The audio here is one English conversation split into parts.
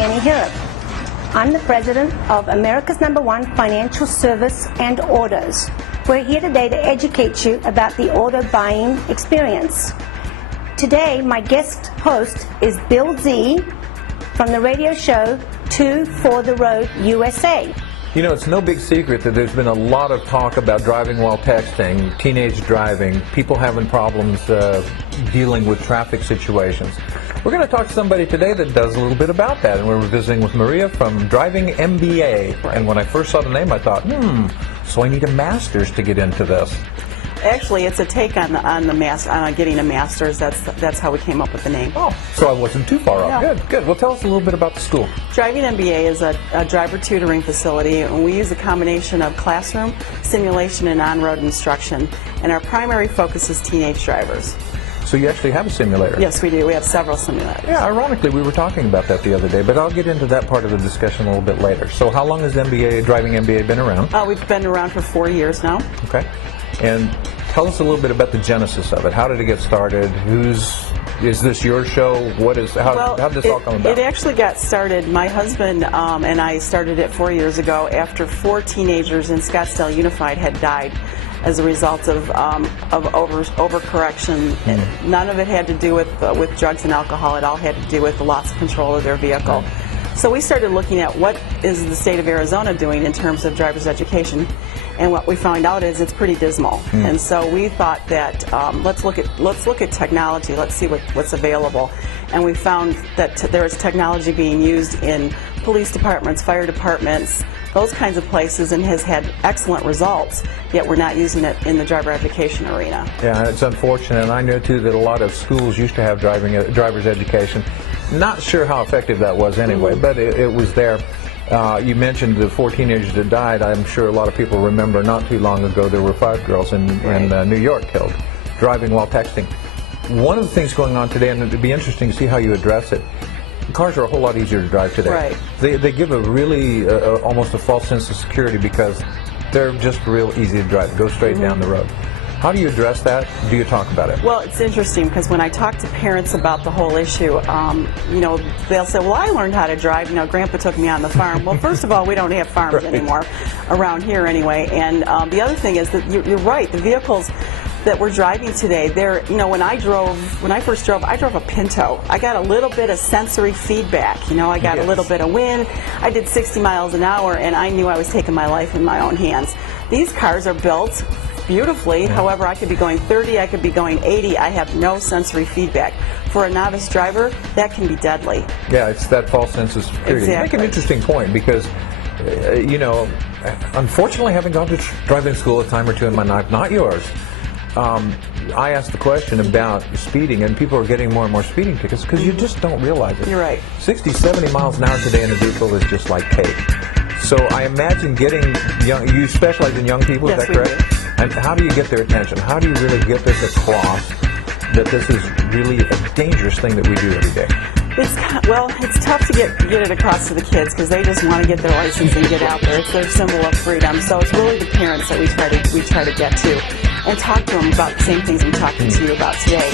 Danny Hill. I'm the president of America's #1 financial service and autos. We're here today to educate you about the auto buying experience. Today, my guest host is Bill Z from the radio show 2 for the Road USA. You know, it's no big secret that there's been a lot of talk about driving while texting, teenage driving, people having problems dealing with traffic situations. We're going to talk to somebody today that does a little bit about that, and we're visiting with Maria from DrivingMBA. And when I first saw the name, I thought, so I need a master's to get into this. Actually, it's a take on getting a master's. That's how we came up with the name. Oh, so I wasn't too far off. No. Good. Well, tell us a little bit about the school. DrivingMBA is a driver tutoring facility, and we use a combination of classroom, simulation, and on-road instruction. And our primary focus is teenage drivers. So you actually have a simulator? Yes, we do. We have several simulators. Yeah, ironically, we were talking about that the other day, but I'll get into that part of the discussion a little bit later. So how long has DrivingMBA been around? We've been around for 4 years now. Okay. And tell us a little bit about the genesis of it. How did it get started? Is this your show? How did this all come about? It actually got started. My husband and I started it 4 years ago after 4 teenagers in Scottsdale Unified had died as a result of overcorrection. None of it had to do with drugs and alcohol. It all had to do with the loss of control of their vehicle. So we started looking at what is the state of Arizona doing in terms of driver's education, and what we found out is it's pretty dismal. And so we thought that let's look at technology. Let's see what's available. And we found that there is technology being used in police departments, fire departments, those kinds of places, and has had excellent results, yet we're not using it in the driver education arena. Yeah, it's unfortunate, and I know too that a lot of schools used to have driver's education. Not sure how effective that was anyway, but it was there. You mentioned the 4 teenagers that died. I'm sure a lot of people remember not too long ago there were 5 girls in New York killed driving while texting. One of the things going on today, and it'd be interesting to see how you address it, cars are a whole lot easier to drive today. Right. They give a really almost a false sense of security because they're just real easy to drive. Go straight down the road. How do you address that? Do you talk about it? Well, it's interesting because when I talk to parents about the whole issue, they'll say, well, I learned how to drive. Grandpa took me on the farm. Well, first of all, we don't have farms anymore around here anyway. And the other thing is that you're right. The vehicles that we're driving today, when I first drove, I drove a Pinto. I got a little bit of sensory feedback. I got a little bit of wind. I did 60 miles an hour, and I knew I was taking my life in my own hands. These cars are built beautifully. However, I could be going 30, I could be going 80. I have no sensory feedback. For a novice driver, that can be deadly. Yeah, it's that false sense of security. Exactly. You make an interesting point because, unfortunately, having gone to driving school a time or two in my life, not yours, I asked the question about speeding, and people are getting more and more speeding tickets because you just don't realize it. You're right. 60, 70 miles an hour today in a vehicle is just like cake. So I imagine you specialize in young people, yes, is that correct? We do. And how do you get their attention? How do you really get this across that this is really a dangerous thing that we do every day? It's tough to get it across to the kids because they just want to get their license and get out there. It's their symbol of freedom. So it's really the parents that we try to get to and talk to them about the same things I'm talking to you about today.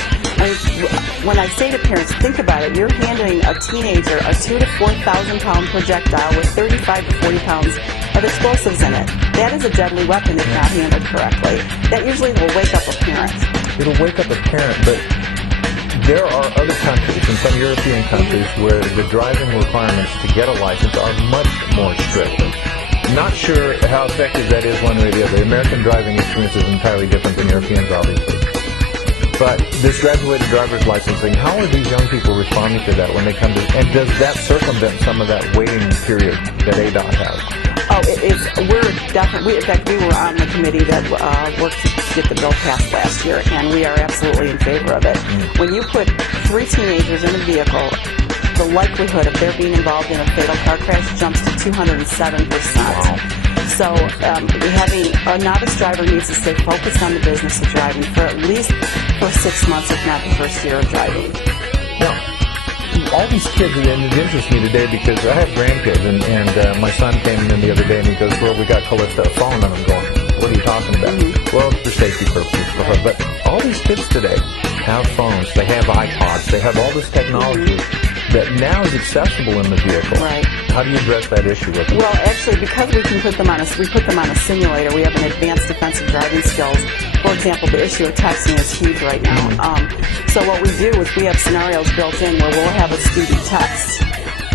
When I say to parents, think about it. You're handing a teenager a 2,000 to 4,000 pound projectile with 35 to 40 pounds of explosives in it. That is a deadly weapon if not handled correctly. That usually will wake up a parent. It'll wake up a parent, but there are other countries, and some European countries, where the driving requirements to get a license are much more strict. Not sure how effective that is one way or the other. The American driving experience is entirely different than Europeans, obviously. But this graduated driver's licensing, how are these young people responding to that when they come to, and does that circumvent some of that waiting period that ADOT has? Oh, in fact, we were on the committee that worked to get the bill passed last year, and we are absolutely in favor of it. When you put 3 teenagers in a vehicle, the likelihood of their being involved in a fatal car crash jumps to 207%. Wow. So having a novice driver needs to stay focused on the business of driving for at least 6 months, if not the first year of driving. Now, all these kids, and it interests me today because I have grandkids, and my son came in the other day and he goes, well, we got Callista a phone, and I'm going, what are you talking about? Well, it's for safety purposes for her. But all these kids today have phones, they have iPods, they have all this technology. that now is accessible in the vehicle. Right. How do you address that issue with them? Well, actually, because we put them on a simulator, we have an advanced defensive driving skills. For example, the issue of texting is huge right now. So what we do is we have scenarios built in where we'll have a student text,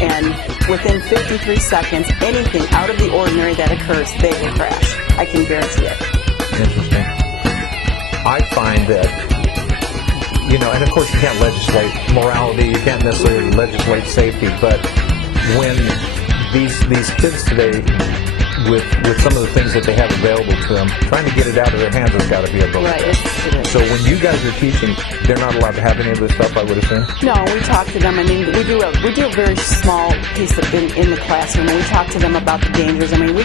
and within 53 seconds, anything out of the ordinary that occurs, they will crash. I can guarantee it. Interesting. I find that, and of course you can't legislate morality, you can't necessarily legislate safety, but when these kids today, with some of the things that they have available to them, trying to get it out of their hands has got to be a book. Right. It is. So when you guys are teaching, they're not allowed to have any of this stuff, I would assume? No, we talk to them. I mean, we do a very small piece in the classroom, and we talk to them about the dangers. I mean, you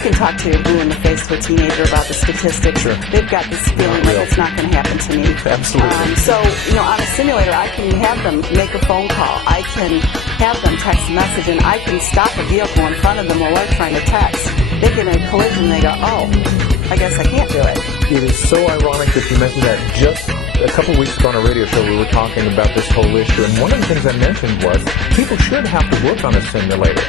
can talk to a blue in the face to a teenager about the statistics. Sure. They've got this feeling like it's not going to happen to me. Absolutely. So, on a simulator, I can have them make a phone call. I can have them text a message, and I can stop a vehicle in front of them while they're trying to text. They get in a collision, and they go, oh, I guess I can't do it. It is so ironic that you mentioned that. Just a couple weeks ago on a radio show, we were talking about this whole issue, and one of the things I mentioned was people should have to work on a simulator.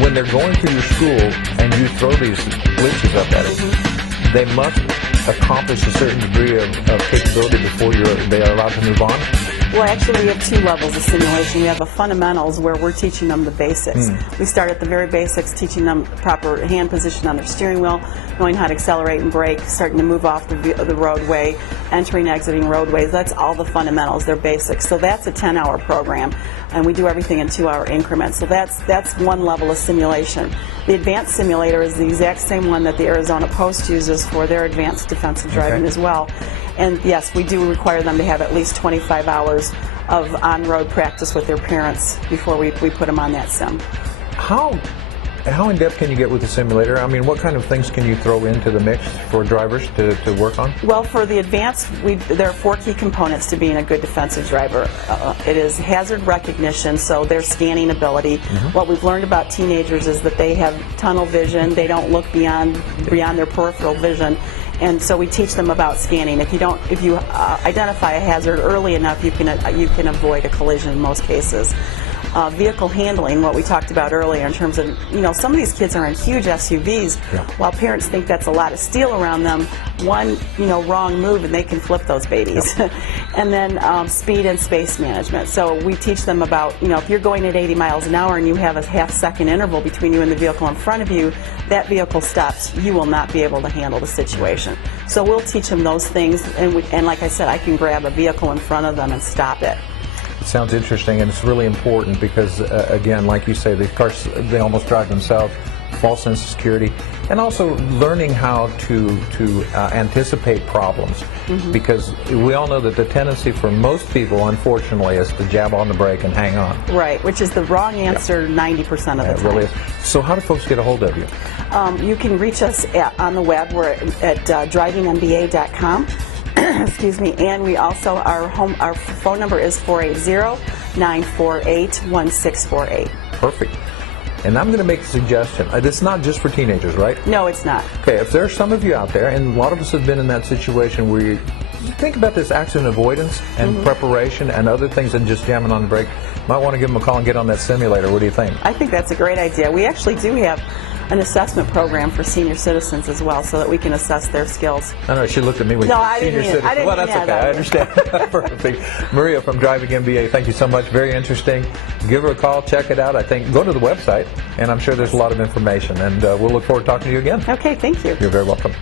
When they're going through your school and you throw these glitches up at it, they must accomplish a certain degree of capability before they are allowed to move on. Well, actually, we have two levels of simulation. We have a fundamentals where we're teaching them the basics. We start at the very basics, teaching them proper hand position on their steering wheel, knowing how to accelerate and brake, starting to move off the roadway, entering, exiting roadways. That's all the fundamentals. They're basics. So that's a 10-hour program, and we do everything in 2-hour increments. So that's one level of simulation. The advanced simulator is the exact same one that the Arizona Post uses for their advanced defensive driving as well. And yes, we do require them to have at least 25 hours of on-road practice with their parents before we put them on that sim. How in-depth can you get with the simulator? I mean, what kind of things can you throw into the mix for drivers to work on? Well, for the advanced, there are 4 key components to being a good defensive driver. It is hazard recognition, so their scanning ability. What we've learned about teenagers is that they have tunnel vision. They don't look beyond their peripheral vision. And so we teach them about scanning. If you identify a hazard early enough, you can avoid a collision in most cases. Vehicle handling, what we talked about earlier in terms of, some of these kids are in huge SUVs. While parents think that's a lot of steel around them, one, wrong move and they can flip those babies. And then speed and space management. So we teach them about, if you're going at 80 miles an hour and you have a half-second interval between you and the vehicle in front of you, that vehicle stops. You will not be able to handle the situation. So we'll teach them those things, and like I said, I can grab a vehicle in front of them and stop it. It sounds interesting, and it's really important because, again, like you say, the cars, they almost drive themselves, false sense of security, and also learning how to anticipate problems. Because we all know that the tendency for most people, unfortunately, is to jab on the brake and hang on. Right, which is the wrong answer 90% of the time. It really is. So how do folks get a hold of you? You can reach us on the web. We're at DrivingMBA.com. Excuse me, and we also, our phone number is 480-948-1648. Perfect. And I'm going to make a suggestion. It's not just for teenagers, right? No, it's not. Okay, if there are some of you out there, and a lot of us have been in that situation where you think about this accident avoidance and preparation and other things than just jamming on the brake, might want to give them a call and get on that simulator. What do you think? I think that's a great idea. We actually do have an assessment program for senior citizens as well, so that we can assess their skills. I know, she looked at me with senior citizens. Well, that's okay, I understand. Perfect. Maria from DrivingMBA, thank you so much. Very interesting. Give her a call, check it out. I think go to the website, and I'm sure there's a lot of information. And we'll look forward to talking to you again. Okay, thank you. You're very welcome.